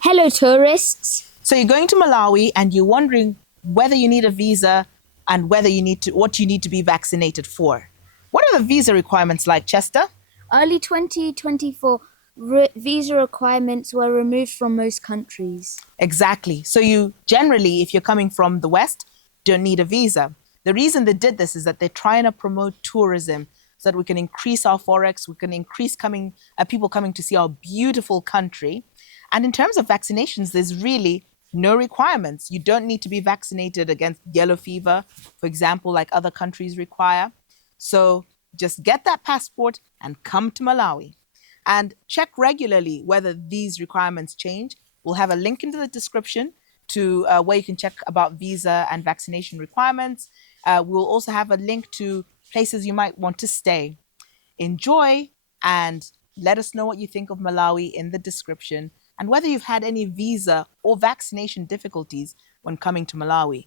Hello, tourists. So you're going to Malawi and you're wondering whether you need a visa and whether you need to what you need to be vaccinated for. What are the visa requirements like, Chester? Early 2024, visa requirements were removed from most countries. Exactly. So you generally, if you're coming from the West, don't need a visa. The reason they did this is that they're trying to promote tourism so that we can increase our forex, we can increase people coming to see our beautiful country. And in terms of vaccinations, there's really no requirements. You don't need to be vaccinated against yellow fever, for example, like other countries require. So just get that passport and come to Malawi. And check regularly whether these requirements change. We'll have a link into the description to where you can check about visa and vaccination requirements. We'll also have a link to places you might want to stay. Enjoy and let us know what you think of Malawi in the description and whether you've had any visa or vaccination difficulties when coming to Malawi.